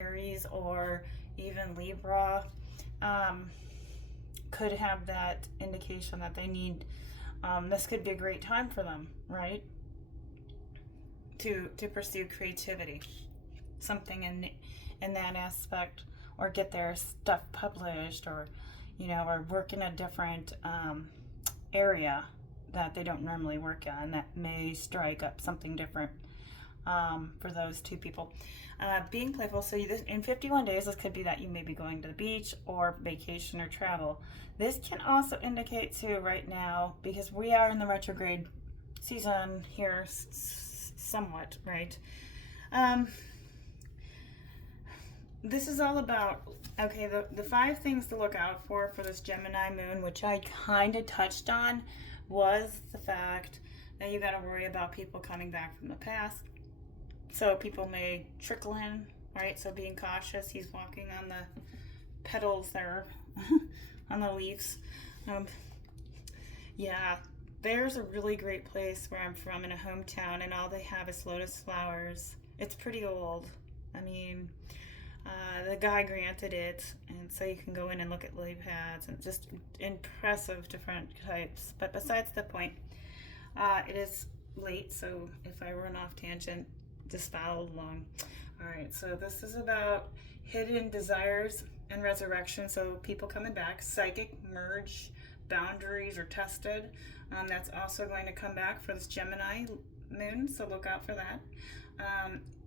Aries or even Libra um, could have that indication that they need. This could be a great time for them, right? To pursue creativity, something in that aspect, or get their stuff published, or or work in a different area that they don't normally work in that may strike up something different for those two people. Being playful. So in 51 days, this could be that you may be going to the beach or vacation or travel. This can also indicate too right now, because we are in the retrograde season here, somewhat, right? Um, this is all about, okay, the five things to look out for this Gemini moon, which I kind of touched on, was the fact that you got to worry about people coming back from the past. So people may trickle in, right? So being cautious. He's walking on the petals there, on the leaves. Um, yeah, there's a really great place where I'm from in a hometown, and all they have is lotus flowers. It's pretty old. I mean, the guy granted it, and so you can go in and look at lily pads and just impressive different types. But besides the point, it is late, so if I run off tangent, just follow along. All right, so this is about hidden desires and resurrection. So people coming back, psychic merge, boundaries are tested. That's also going to come back for this Gemini moon, so look out for that.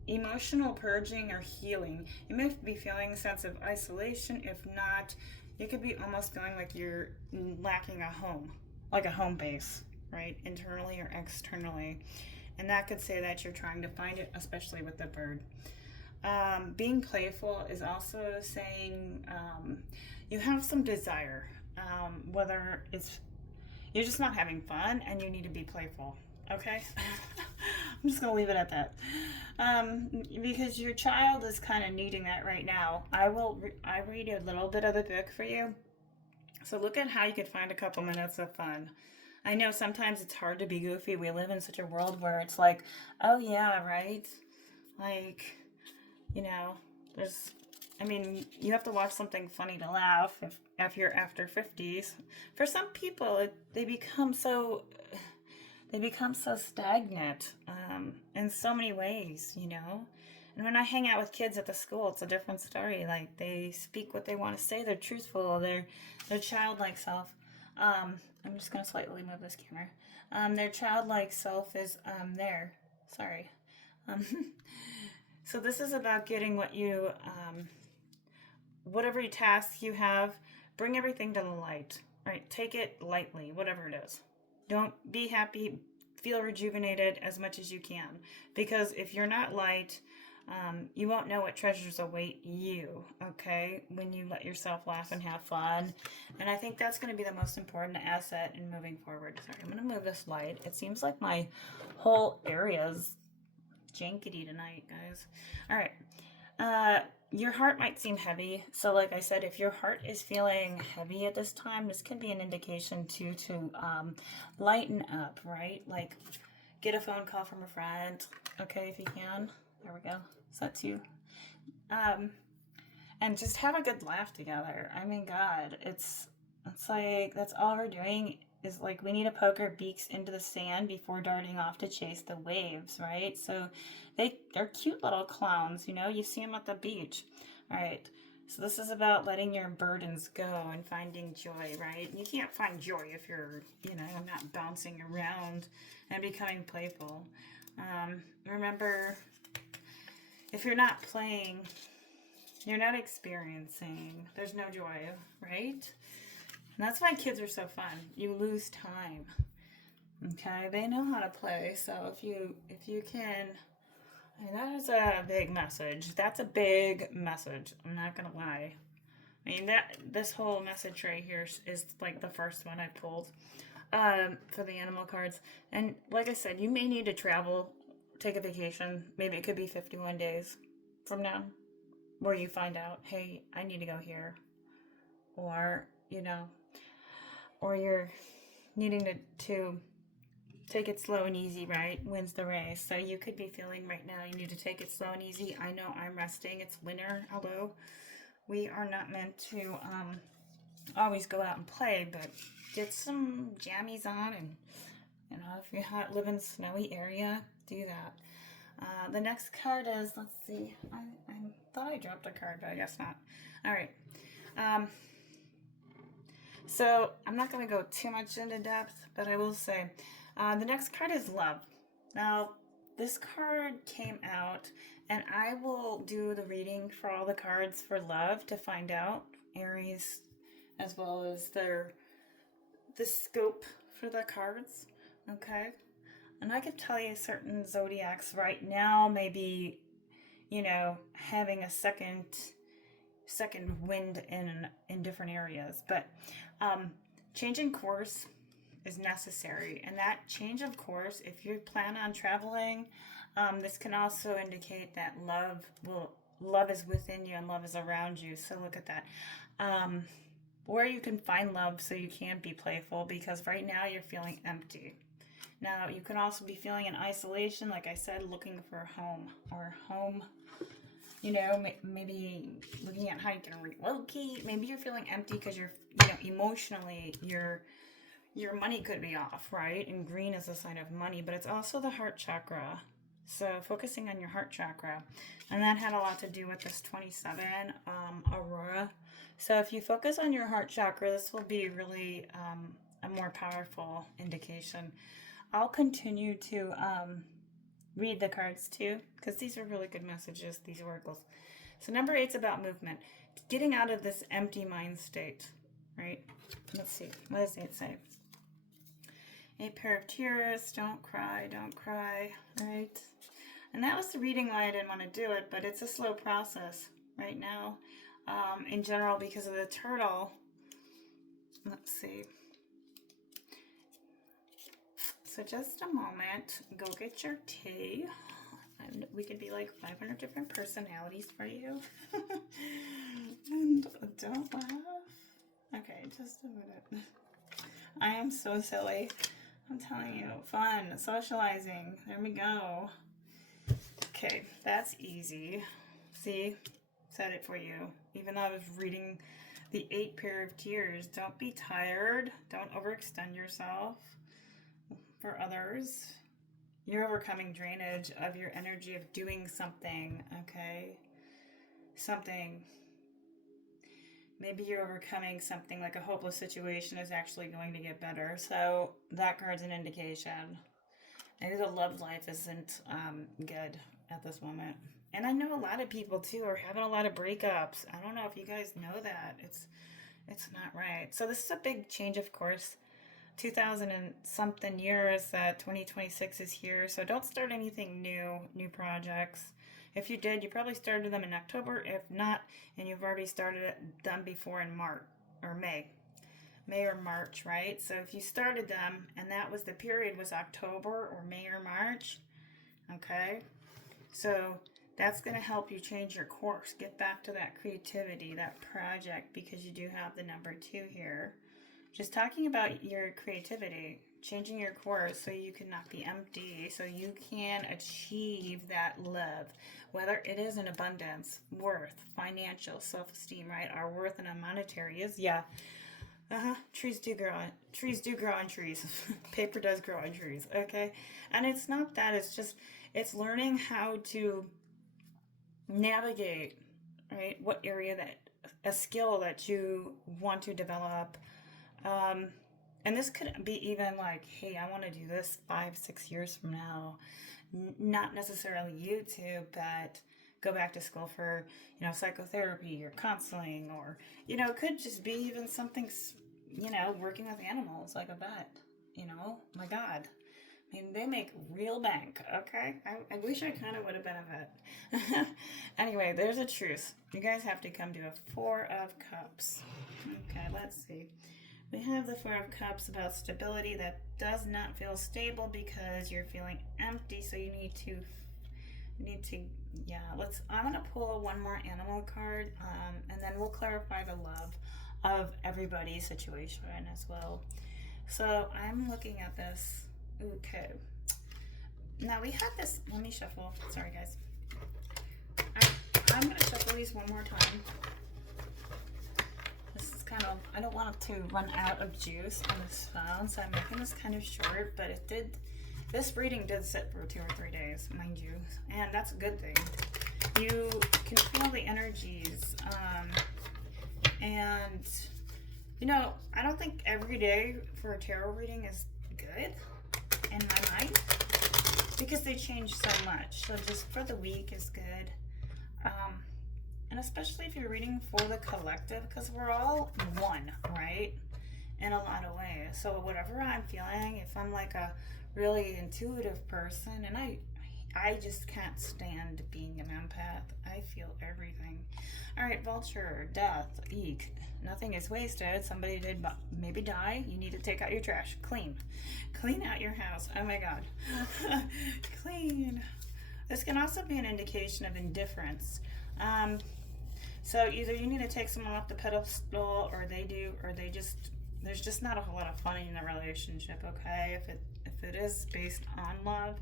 Emotional purging or healing. You may be feeling a sense of isolation. If not, you could be almost feeling like you're lacking a home, like a home base, right? Internally or externally. And that could say that you're trying to find it, especially with the bird. Being playful is also saying you have some desire, whether it's you're just not having fun and you need to be playful. Okay? I'm just going to leave it at that. Because your child is kind of needing that right now. I read a little bit of the book for you. So look at how you could find a couple minutes of fun. I know sometimes it's hard to be goofy. We live in such a world where it's like, oh yeah, right? Like, you know, there's, I mean, you have to watch something funny to laugh if you're after 50s. For some people, they become so stagnant in so many ways, you know? And when I hang out with kids at the school, it's a different story. Like, they speak what they want to say. They're truthful. They're childlike self. I'm just going to slightly move this camera. Their childlike self is there. Sorry. Um, so this is about getting whatever task you have, bring everything to the light. Right? Take it lightly, whatever it is. Don't be happy, feel rejuvenated as much as you can. Because if you're not light, you won't know what treasures await you, okay, when you let yourself laugh and have fun. And I think that's going to be the most important asset in moving forward. Sorry, I'm going to move this light. It seems like my whole area is jankety tonight, guys. All right. Your heart might seem heavy. So like I said, if your heart is feeling heavy at this time, this could be an indication to lighten up, right? Like get a phone call from a friend, okay, if you can. There we go. So that's you. And just have a good laugh together. I mean, God, it's like that's all we're doing is like we need to poke our beaks into the sand before darting off to chase the waves, right? So they're cute little clowns, you know. You see them at the beach. All right. So this is about letting your burdens go and finding joy, right? You can't find joy if you're, not bouncing around and becoming playful. Remember, if you're not playing, you're not experiencing. There's no joy, right? And that's why kids are so fun. You lose time. Okay, they know how to play. So if you can, I mean, that is a big message. That's a big message. I'm not gonna lie. I mean this whole message right here is like the first one I pulled for the animal cards. And like I said, you may need to travel, take a vacation. Maybe it could be 51 days from now, where you find out, hey, I need to go here, or or you're needing to take it slow and easy, right? Wins the race. So you could be feeling right now you need to take it slow and easy. I know I'm resting. It's winter, although we are not meant to always go out and play, but get some jammies on, and if you live in a snowy area, do that. The next card is, let's see, I thought I dropped a card, but I guess not. All right. So I'm not going to go too much into depth, but I will say the next card is love. Now, this card came out, and I will do the reading for all the cards for love to find out Aries, as well as the scope for the cards. Okay. And I could tell you certain zodiacs right now may be, having a second wind in different areas. But changing course is necessary. And that change of course, if you plan on traveling, this can also indicate that love is within you and love is around you. So look at that. Or you can find love so you can be playful, because right now you're feeling empty. Now, you can also be feeling in isolation, like I said, looking for a home, maybe looking at how you can relocate. Maybe you're feeling empty because you're, emotionally, your money could be off, right? And green is a sign of money, but it's also the heart chakra. So focusing on your heart chakra. And that had a lot to do with this 27 aurora. So if you focus on your heart chakra, this will be really a more powerful indication. I'll continue to read the cards too, because these are really good messages, these oracles. So number 8 is about movement. Getting out of this empty mind state, right? Let's see. What does 8 say? 8 pair of tears. Don't cry, right? And that was the reading why I didn't want to do it, but it's a slow process right now. In general, because of the turtle. Let's see. So just a moment, go get your tea, and we could be like 500 different personalities for you. And don't laugh. Okay, just a minute. I am so silly. I'm telling you, fun, socializing. There we go. Okay, that's easy. See, said it for you. Even though I was reading the 8 pair of tears, don't be tired. Don't overextend yourself for others. You're overcoming drainage of your energy of doing something, okay? Something. Maybe you're overcoming something like a hopeless situation is actually going to get better. So that card's an indication. Maybe the love life isn't good at this moment. And I know a lot of people too are having a lot of breakups. I don't know if you guys know that. It's not right. So this is a big change, of course. 2000 and something years that 2026 is here. So don't start anything new projects. If you did, you probably started them in October. If not, and you've already started them before in March or May or March, right? So if you started them and that was the period was October or May or March, okay? So that's going to help you change your course. Get back to that creativity, that project, because you do have the number 2 here. Just talking about your creativity, changing your course so you can not be empty, so you can achieve that love, whether it is in abundance, worth, financial, self-esteem, right? Our worth in a monetary is, trees do grow on trees. Paper does grow on trees, okay? And it's not that, it's learning how to navigate, right? What area a skill that you want to develop. And this could be even like, hey, I want to do this 5-6 years from now. Not necessarily YouTube, but go back to school for, psychotherapy or counseling, or, it could just be even something, working with animals like a vet, my God. I mean, they make real bank, okay? I wish I kind of would have been a vet. Anyway, there's a truce. You guys have to come to a 4 of Cups. Okay, let's see. We have the 4 of Cups about stability that does not feel stable because you're feeling empty. So you need to, I'm going to pull one more animal card, and then we'll clarify the love of everybody's situation as well. So I'm looking at this Okay. Now we had this, let me shuffle. Sorry guys. I'm gonna shuffle these one more time. This is kind of, I don't want it to run out of juice on this phone, so I'm making this kind of short, but this reading did sit for 2 or 3 days, mind you, and that's a good thing. You can feel the energies, and you know, I don't think every day for a tarot reading is good in my mind because they change so much. So just for the week is good. And especially if you're reading for the collective, because we're all one, right? In a lot of ways. So whatever I'm feeling, if I'm like a really intuitive person, and I just can't stand being an empath. I feel everything. All right, vulture, death, eek. Nothing is wasted. Somebody did maybe die. You need to take out your trash. Clean out your house. Oh my God. Clean. This can also be an indication of indifference. So either you need to take someone off the pedestal, or they do, or there's just not a whole lot of fun in the relationship, okay? If it is based on love,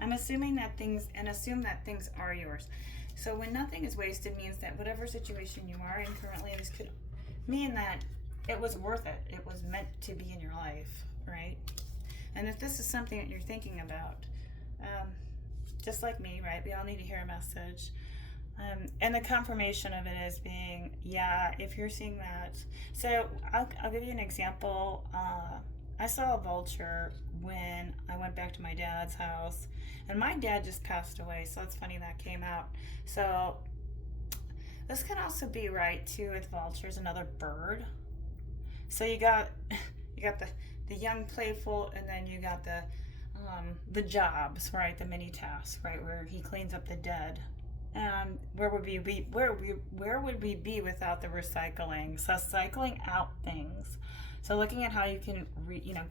I'm assuming that assume that things are yours. So when nothing is wasted means that whatever situation you are in currently, this could mean that it was worth it. It was meant to be in your life, right? And if this is something that you're thinking about, just like me, right? We all need to hear a message. And the confirmation of it is being, yeah, if you're seeing that. So I'll give you an example. I saw a vulture when I went back to my dad's house, and my dad just passed away, so it's funny that came out. So this can also be right too with vultures, another bird. So you got the young playful, and then you got the jobs, right? The mini tasks, right? Where he cleans up the dead. Where would we be without the recycling? So cycling out things. So looking at how you can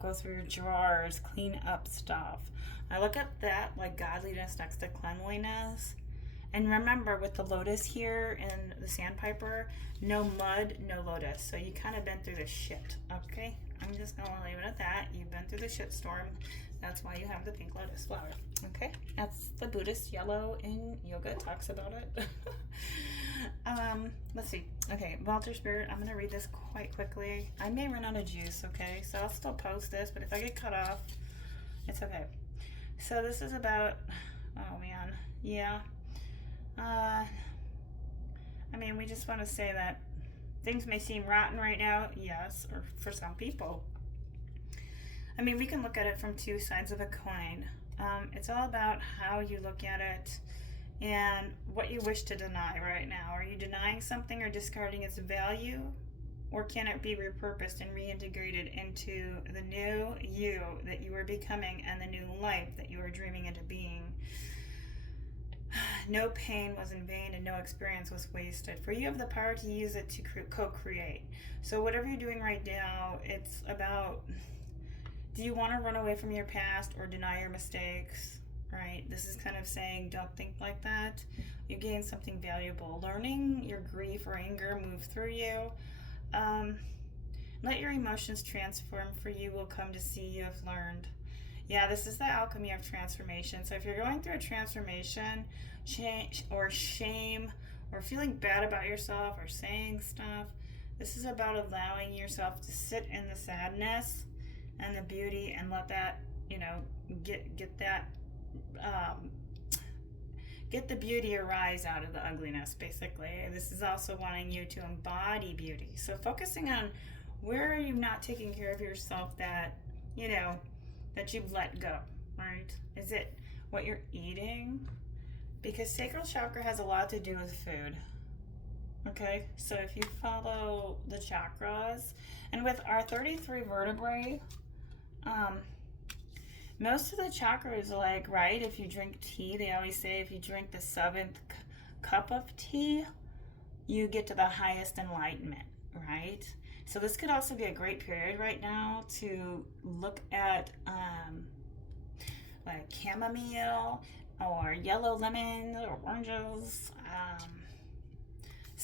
go through your drawers, clean up stuff. I look at that like godliness next to cleanliness. And remember, with the lotus here and the sandpiper, no mud, no lotus. So you kind of been through the shit, okay? I'm just going to leave it at that. You've been through the shit storm. That's why you have the pink lotus flower, okay? That's the Buddhist yellow in yoga, talks about it. Let's see. Okay, Vulture Spirit, I'm going to read this quite quickly. I may run out of juice, okay? So I'll still post this, but if I get cut off, it's okay. So this is about, oh man, yeah. I mean, we just want to say that things may seem rotten right now, yes, or for some people. I mean, we can look at it from two sides of a coin. It's all about how you look at it and what you wish to deny right now. Are you denying something or discarding its value? Or can it be repurposed and reintegrated into the new you that you are becoming and the new life that you are dreaming into being? No pain was in vain and no experience was wasted. For you have the power to use it to co-create. So whatever you're doing right now, it's about, do you want to run away from your past or deny your mistakes, right? This is kind of saying, don't think like that. You gain something valuable. Learning your grief or anger move through you. Let your emotions transform, for you will come to see you have learned. Yeah, this is the alchemy of transformation. So if you're going through a transformation, change or shame, or feeling bad about yourself or saying stuff, this is about allowing yourself to sit in the sadness and the beauty and let that, get the beauty arise out of the ugliness, basically. This is also wanting you to embody beauty. So focusing on where are you not taking care of yourself that you've let go, right? Is it what you're eating? Because sacral chakra has a lot to do with food. Okay, so if you follow the chakras, and with our 33 vertebrae, most of the chakras, like, right, if you drink tea, they always say if you drink the 7th cup of tea, you get to the highest enlightenment, right? So this could also be a great period right now to look at like chamomile or yellow lemon or oranges.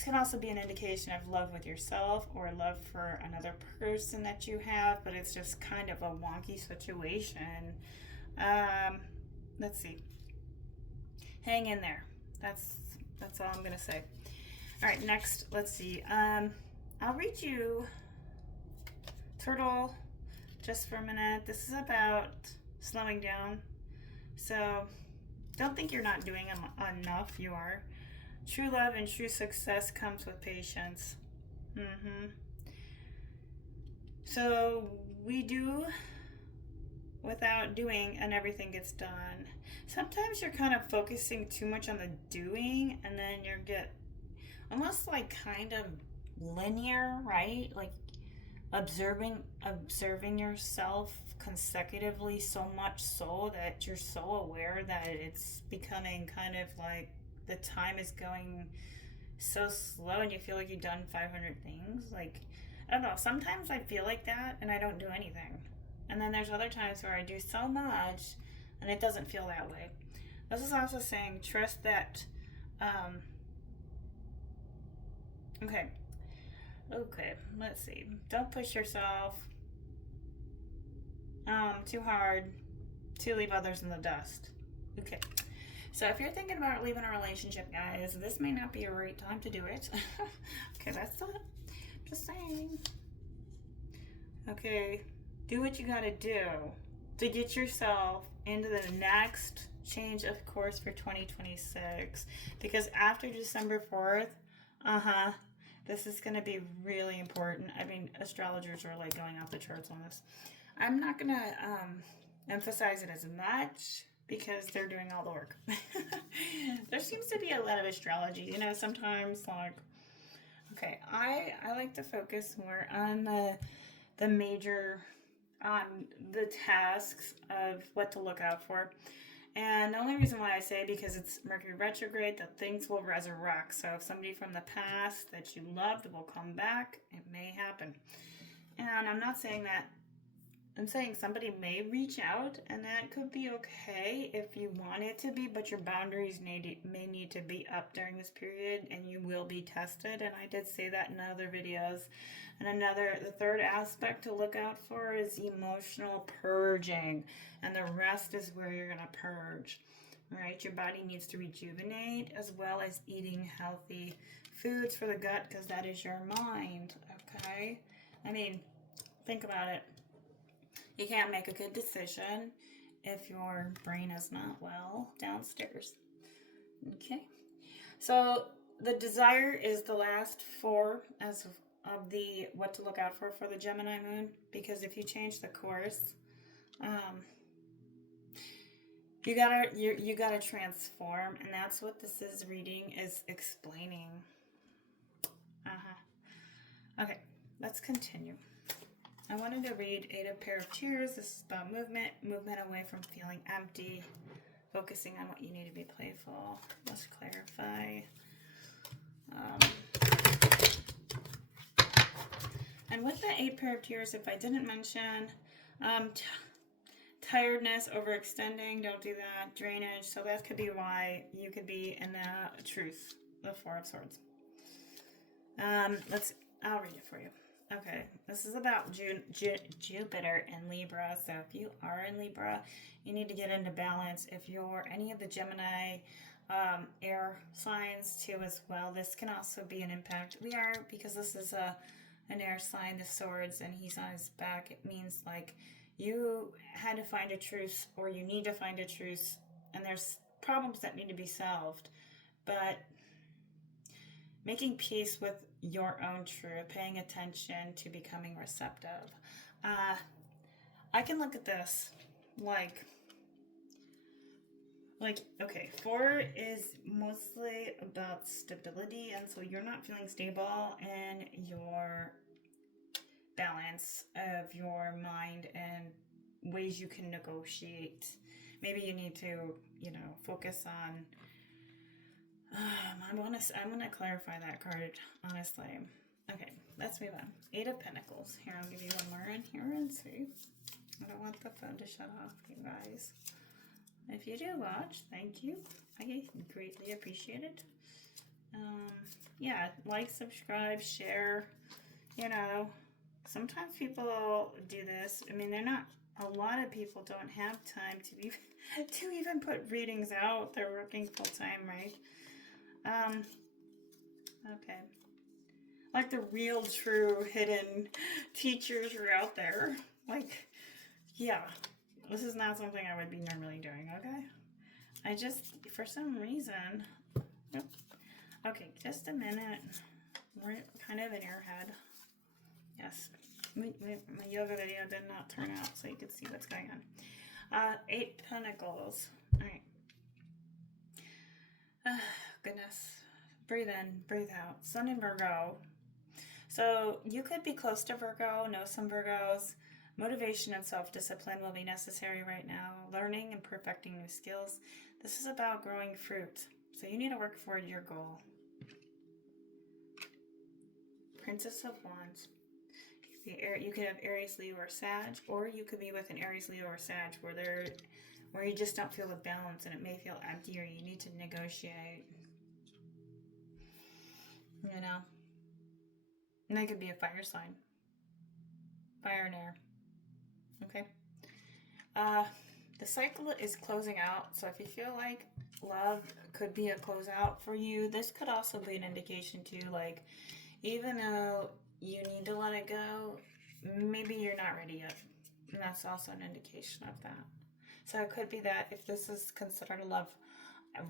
can also be an indication of love with yourself or love for another person that you have, but it's just kind of a wonky situation. Let's see. Hang in there. That's all I'm gonna say. All right, next, let's see. I'll read you Turtle just for a minute. This is about slowing down. So don't think you're not doing enough. You are. True love and true success comes with patience. So we do without doing, and everything gets done. Sometimes you're kind of focusing too much on the doing, and then you get almost like kind of linear, right? Like observing yourself consecutively so much so that you're so aware that it's becoming kind of like the time is going so slow and you feel like you've done 500 things. Like, I don't know, sometimes I feel like that and I don't do anything. And then there's other times where I do so much and it doesn't feel that way. This is also saying trust that okay, let's see. Don't push yourself too hard to leave others in the dust. Okay. So if you're thinking about leaving a relationship, guys, this may not be a great time to do it. Okay, that's all. Just saying. Okay, do what you gotta do to get yourself into the next change of course for 2026. Because after December 4th, this is gonna be really important. I mean, astrologers are like going off the charts on this. I'm not gonna emphasize it as much because they're doing all the work. There seems to be a lot of astrology, you know, sometimes like, okay, I like to focus more on the major, on the tasks of what to look out for. And the only reason why I say because it's Mercury retrograde, that things will resurrect. So if somebody from the past that you loved will come back, it may happen. And I'm not saying that, I'm saying somebody may reach out, and that could be okay if you want it to be, but your boundaries may need to be up during this period, and you will be tested. And I did say that in other videos. And the third aspect to look out for is emotional purging, and the rest is where you're gonna purge. All right, your body needs to rejuvenate, as well as eating healthy foods for the gut, because that is your mind. Okay, I mean, think about it. You can't make a good decision if your brain is not well downstairs. Okay. So the desire is the last four as of the what to look out for the Gemini moon, because if you change the course, you gotta transform, and that's what this is reading is explaining. Okay, let's continue. I wanted to read Eight of Pair of Tears. This is about movement away from feeling empty, focusing on what you need to be playful. Let's clarify. And with the Eight Pair of Tears, if I didn't mention, tiredness, overextending, don't do that, drainage. So that could be why you could be in the truth, the Four of Swords. I'll read it for you. Okay, this is about Jupiter in Libra. So if you are in Libra, you need to get into balance. If you're any of the Gemini air signs too as well, this can also be an impact. Because this is an air sign, the swords, and he's on his back, it means like you had to find a truce, or you need to find a truce, and there's problems that need to be solved. But making peace with your own truth, paying attention to becoming receptive. I can look at this like, okay, 4 is mostly about stability, and so you're not feeling stable in your balance of your mind and ways you can negotiate. Maybe you need to, focus on. I'm gonna clarify that card, honestly. Okay, let's move on. 8 of Pentacles. Here, I'll give you one more in here and see. I don't want the phone to shut off, you guys. If you do watch, thank you. I greatly appreciate it. Yeah, like, subscribe, share. You know, sometimes people do this. I mean, a lot of people don't have time to be to even put readings out. They're working full time, right? Okay. Like the real, true, hidden teachers are out there. Like, yeah, this is not something I would be normally doing, okay? I just, for some reason, okay, just a minute. We're kind of in your head. Yes, my yoga video did not turn out, so you can see what's going on. 8 Pentacles. All right. Goodness. Breathe in, breathe out. Sun in Virgo. So you could be close to Virgo, know some Virgos. Motivation and self-discipline will be necessary right now. Learning and perfecting new skills. This is about growing fruit. So you need to work toward your goal. Princess of Wands. You could have Aries, Leo, or Sag, or you could be with an Aries, Leo, or Sag where you just don't feel the balance and it may feel empty, or you need to negotiate. You know? And they could be a fire sign. Fire and air. Okay? The cycle is closing out, so if you feel like love could be a closeout for you, this could also be an indication too, like, even though you need to let it go, maybe you're not ready yet. And that's also an indication of that. So it could be that if this is considered a love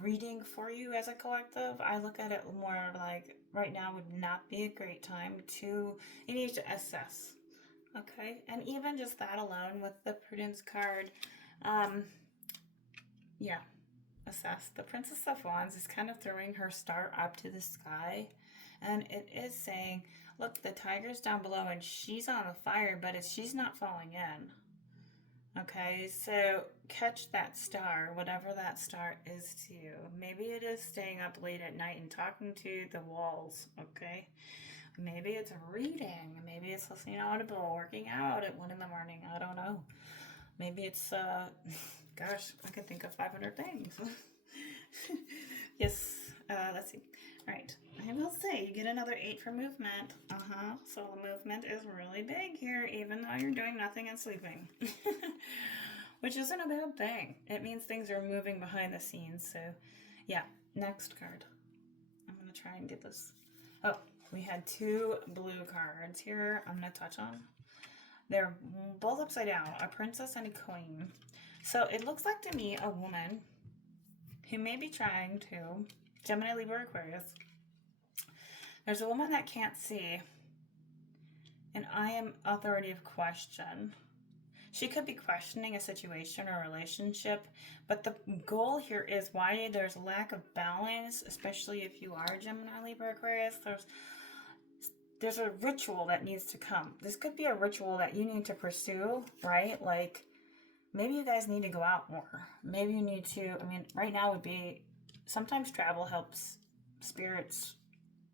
reading for you as a collective, I look at it more like right now would not be a great time you need to assess. Okay, and even just that alone with the Prudence card, yeah, assess. The Princess of Wands is kind of throwing her star up to the sky, and it is saying, look, the tiger's down below and she's on the fire, but she's not falling in. Okay, so catch that star, whatever that star is to you. Maybe it is staying up late at night and talking to the walls, okay? Maybe it's a reading. Maybe it's listening to Audible, working out at 1 a.m. I don't know. Maybe it's, gosh, I could think of 500 things. Yes, let's see. All right, I will say you get another 8 for movement. So the movement is really big here, even though you're doing nothing and sleeping. Which isn't a bad thing. It means things are moving behind the scenes. So, yeah, next card. I'm going to try and get this. Oh, we had 2 blue cards here I'm going to touch on. They're both upside down, a princess and a queen. So it looks like to me a woman who may be trying to, Gemini, Libra, Aquarius. There's a woman that can't see, and I am authority of question. She could be questioning a situation or a relationship, but the goal here is why there's a lack of balance, especially if you are Gemini, Libra, Aquarius. There's a ritual that needs to come. This could be a ritual that you need to pursue, right? Like, maybe you guys need to go out more. Maybe you need to, I mean, right now would be, sometimes travel helps spirits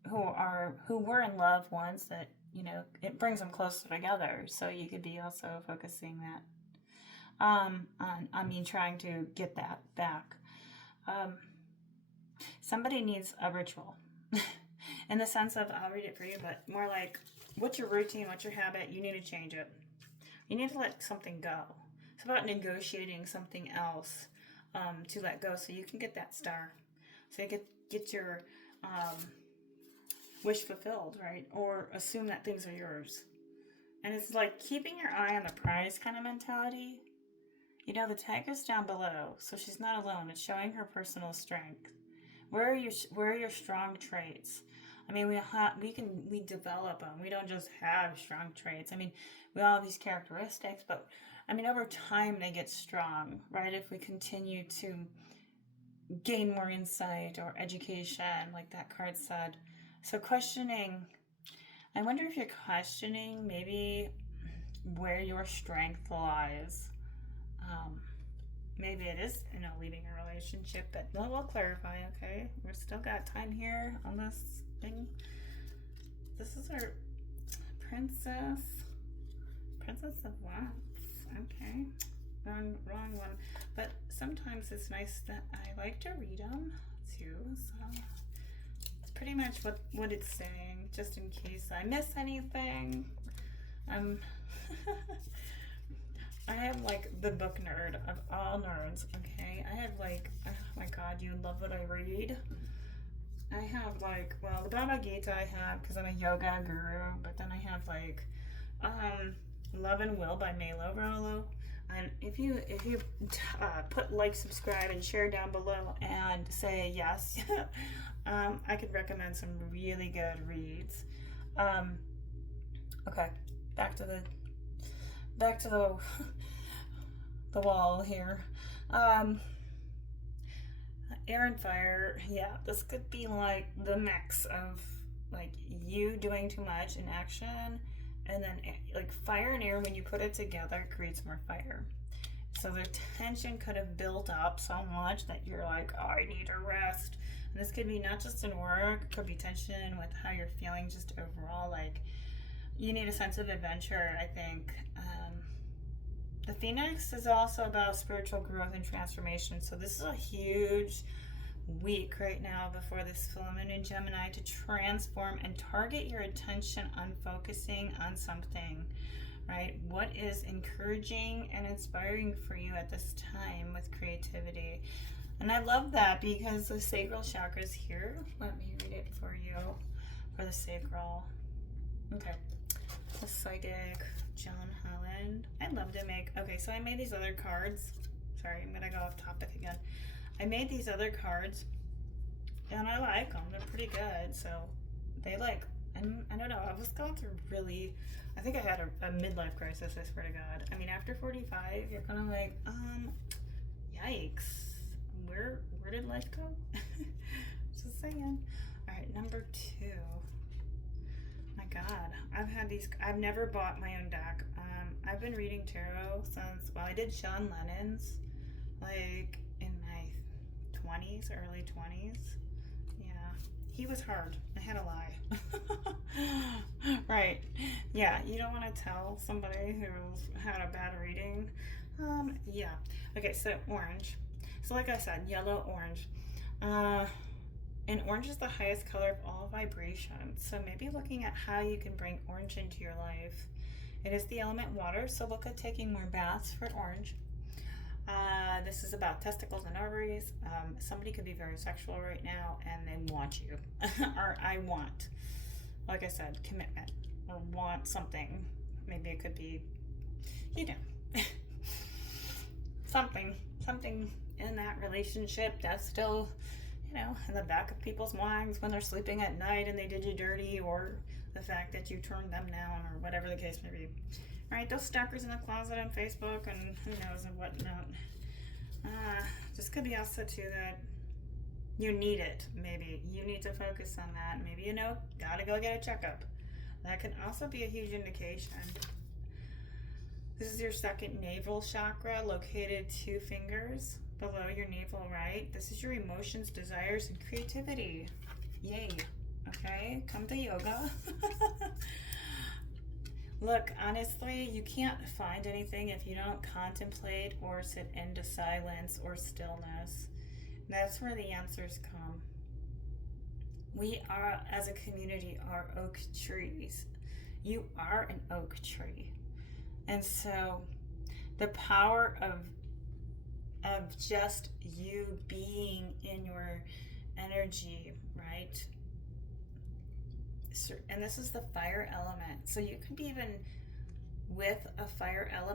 who were in love once, that, you know, it brings them closer together. So you could be also focusing that trying to get that back. Somebody needs a ritual. In the sense of, I'll read it for you, but more like, what's your routine, what's your habit? You need to change it. You need to let something go. It's about negotiating something else to let go so you can get that star. So you get your wish fulfilled, right? Or assume that things are yours. And it's like keeping your eye on the prize kind of mentality. You know, the tiger's down below, so she's not alone. It's showing her personal strength. Where are your strong traits? I mean, we develop them. We don't just have strong traits. I mean, we all have these characteristics, but I mean, over time they get strong, right? If we continue to gain more insight or education, like that card said. So questioning, I wonder if you're questioning maybe where your strength lies. Maybe it is, you know, leaving a relationship, but we'll clarify, okay? We've still got time here on this thing. This is our Princess of Wands. Okay, wrong one. But sometimes it's nice that I like to read them too. So pretty much what it's saying, just in case I miss anything. I have like the book nerd of all nerds, okay? I have like, oh my god, you love what I read. I have like, well, the Bhagavad Gita I have because I'm a yoga guru, but then I have like Love and Will by Melo Rollo. And if you put like, subscribe, and share down below and say yes, I could recommend some really good reads. Okay, back to the the wall here. Air and fire, yeah, this could be like the mix of like you doing too much in action, and then like fire and air, when you put it together, creates more fire. So the tension could have built up so much that you're like, oh, I need a rest. And this could be not just in work, it could be tension with how you're feeling just overall. Like, you need a sense of adventure, I think. The Phoenix is also about spiritual growth and transformation. So this is a huge week right now before this full moon in Gemini to transform and target your attention on focusing on something, right? What is encouraging and inspiring for you at this time with creativity? And I love that because the sacral chakra is here. Let me read it for you for the sacral. Okay. The psychic, John Holland. I'd love to make, okay, so I made these other cards. Sorry, I'm gonna go off topic again. I made these other cards and I like them. They're pretty good. So they like, I don't know, I was going through really, I think I had a midlife crisis, I swear to God. I mean, after 45, you're kind of like, yikes. Where did life go? Just saying. All right, number 2. My God, I've never bought my own deck. I've been reading tarot since, well, I did Sean Lennon's, like, in my 20s, early 20s. Yeah, he was hard. I had to lie. Right. Yeah, you don't want to tell somebody who's had a bad reading. Yeah. Okay, so orange. So like I said, yellow, orange. And orange is the highest color of all vibrations. So maybe looking at how you can bring orange into your life. It is the element water, so look at taking more baths for orange. This is about testicles and ovaries. Somebody could be very sexual right now and they want you. Or I want, like I said, commitment. Or want something. Maybe it could be, you know, something in that relationship that's still, you know, in the back of people's minds when they're sleeping at night and they did you dirty, or the fact that you turned them down, or whatever the case may be. Right, those stalkers in the closet on Facebook and who knows and whatnot. This could be also too that you need it. Maybe you need to focus on that. Maybe, you know, gotta go get a checkup. That can also be a huge indication. This is your second navel chakra, located 2 fingers below your navel, right? This is your emotions, desires, and creativity. Yay. Okay, come to yoga. Look, honestly, you can't find anything if you don't contemplate or sit into silence or stillness. That's where the answers come. We are, as a community, are oak trees. You are an oak tree. And so the power of just you being in your energy, right? And this is the fire element. So you could be even with a fire element